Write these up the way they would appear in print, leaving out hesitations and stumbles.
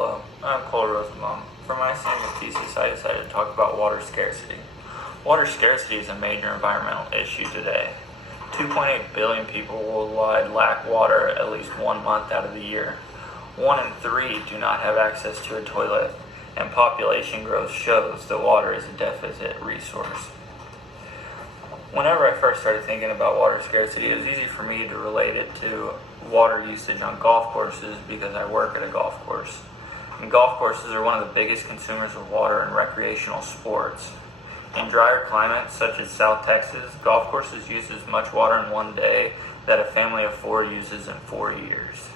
Hello, I'm Cole Rosenbaum. For my senior thesis, I decided to talk about water scarcity. Water scarcity is a major environmental issue today. 2.8 billion people worldwide lack water at least 1 month out of the year. 1 in 3 do not have access to a toilet, and population growth shows that water is a deficit resource. Whenever I first started thinking about water scarcity, it was easy for me to relate it to water usage on golf courses because I work at a golf course. And golf courses are one of the biggest consumers of water in recreational sports. In drier climates such as South Texas, golf courses use as much water in one day that a family of 4 uses in 4 years.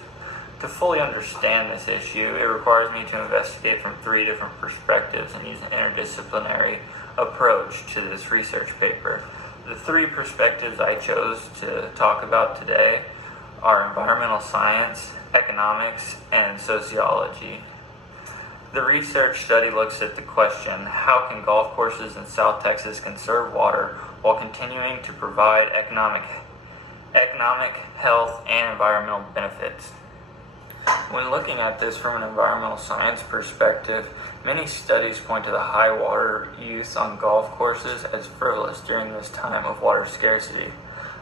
To fully understand this issue, it requires me to investigate from 3 different perspectives and use an interdisciplinary approach to this research paper. The 3 perspectives I chose to talk about today are environmental science, economics, and sociology. The research study looks at the question, how can golf courses in South Texas conserve water while continuing to provide economic, health, and environmental benefits? When looking at this from an environmental science perspective, many studies point to the high water use on golf courses as frivolous during this time of water scarcity.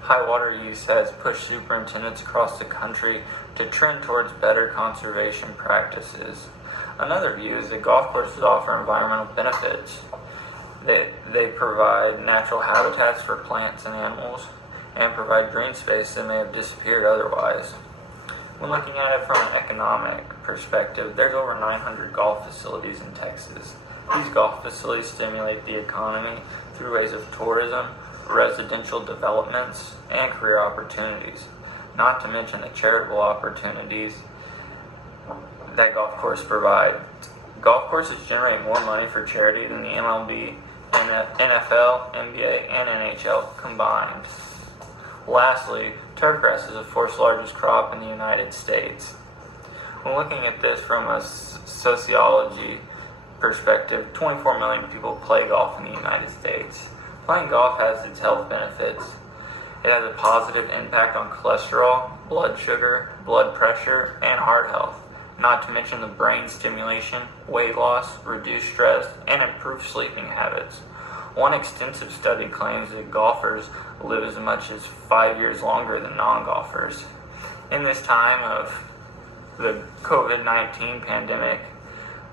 High water use has pushed superintendents across the country to trend towards better conservation practices. Another view is that golf courses offer environmental benefits. They provide natural habitats for plants and animals and provide green space that may have disappeared otherwise. When looking at it from an economic perspective, there's over 900 golf facilities in Texas. These golf facilities stimulate the economy through ways of tourism, residential developments, and career opportunities, not to mention the charitable opportunities that golf courses provide. Golf courses generate more money for charity than the MLB, NFL, NBA, and NHL combined. Lastly, turfgrass is the 4th largest crop in the United States. When looking at this from a sociology perspective, 24 million people play golf in the United States. Playing golf has its health benefits. It has a positive impact on cholesterol, blood sugar, blood pressure, and heart health, not to mention the brain stimulation, weight loss, reduced stress, and improved sleeping habits. One extensive study claims that golfers live as much as 5 years longer than non-golfers. In this time of the COVID-19 pandemic,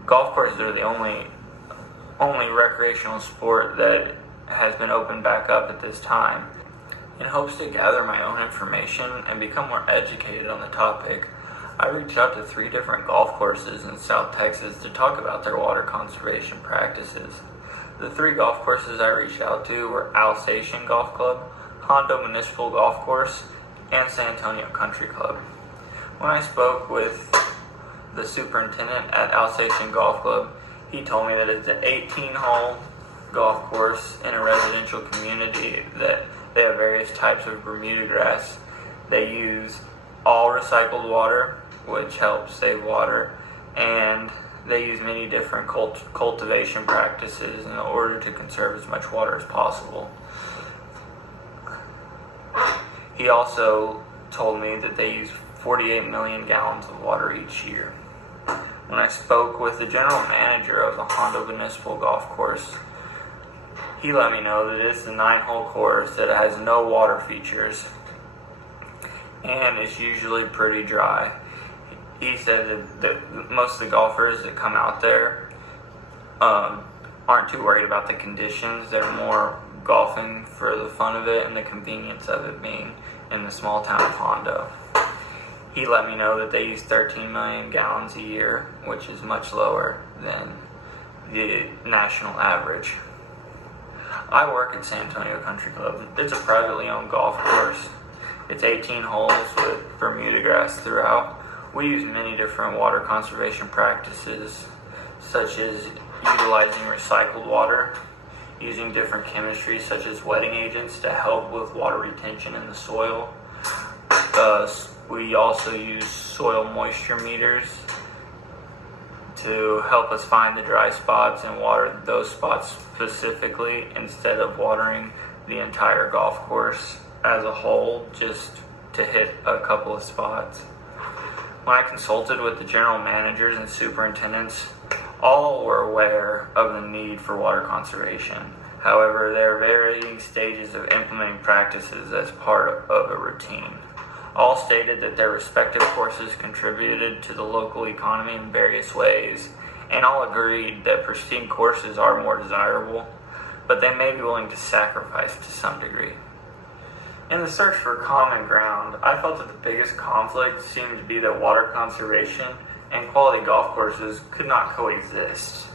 golf courses are the only recreational sport that has been opened back up at this time. In hopes to gather my own information and become more educated on the topic, I reached out to 3 different golf courses in South Texas to talk about their water conservation practices. The 3 golf courses I reached out to were Alsatian Golf Club, Hondo Municipal Golf Course, and San Antonio Country Club. When I spoke with the superintendent at Alsatian Golf Club, he told me that it's an 18-hole golf course in a residential community, that they have various types of Bermuda grass. They use all recycled water, which helps save water, and they use many different cultivation practices in order to conserve as much water as possible. He also told me that they use 48 million gallons of water each year. When I spoke with the general manager of the Hondo Municipal Golf Course, he let me know that it's a 9-hole course that has no water features and it's usually pretty dry. He said that most of the golfers that come out there aren't too worried about the conditions. They're more golfing for the fun of it and the convenience of it being in the small town of Hondo. He let me know that they use 13 million gallons a year, which is much lower than the national average. I work at San Antonio Country Club. It's a privately owned golf course. It's 18 holes with Bermuda grass throughout. We use many different water conservation practices, such as utilizing recycled water, using different chemistries such as wetting agents to help with water retention in the soil. We also use soil moisture meters to help us find the dry spots and water those spots specifically instead of watering the entire golf course as a whole just to hit a couple of spots. When I consulted with the general managers and superintendents, all were aware of the need for water conservation. However, there are varying stages of implementing practices as part of a routine. All stated that their respective courses contributed to the local economy in various ways, and all agreed that pristine courses are more desirable, but they may be willing to sacrifice to some degree. In the search for common ground, I felt that the biggest conflict seemed to be that water conservation and quality golf courses could not coexist.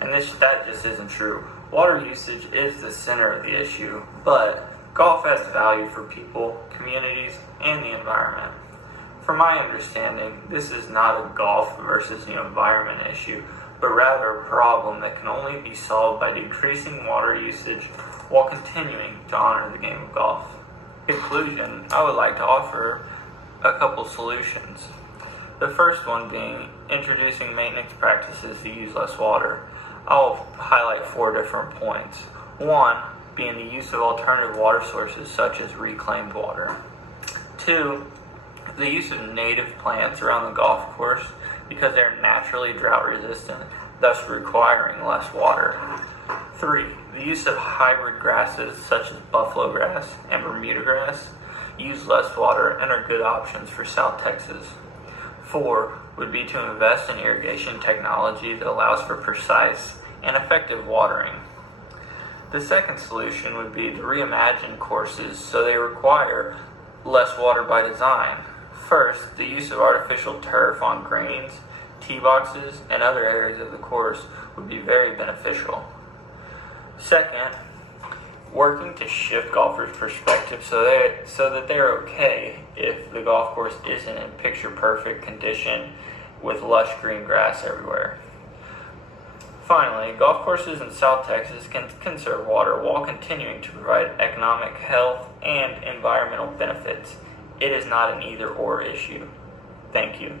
And that just isn't true. Water usage is the center of the issue, but golf has value for people, communities, and the environment. From my understanding, this is not a golf versus the environment issue, but rather a problem that can only be solved by decreasing water usage while continuing to honor the game of golf. In conclusion, I would like to offer a couple solutions. The first one being introducing maintenance practices to use less water. I'll highlight 4 different points. 1 being the use of alternative water sources such as reclaimed water. 2, the use of native plants around the golf course because they're naturally drought resistant, thus requiring less water. 3, the use of hybrid grasses such as buffalo grass and Bermuda grass use less water and are good options for South Texas. 4 would be to invest in irrigation technology that allows for precise and effective watering. The second solution would be to reimagine courses so they require less water by design. First, the use of artificial turf on greens, tee boxes, and other areas of the course would be very beneficial. Second, working to shift golfers' perspective so that they're okay if the golf course isn't in picture-perfect condition with lush green grass everywhere. Finally, golf courses in South Texas can conserve water while continuing to provide economic, health, and environmental benefits. It is not an either-or issue. Thank you.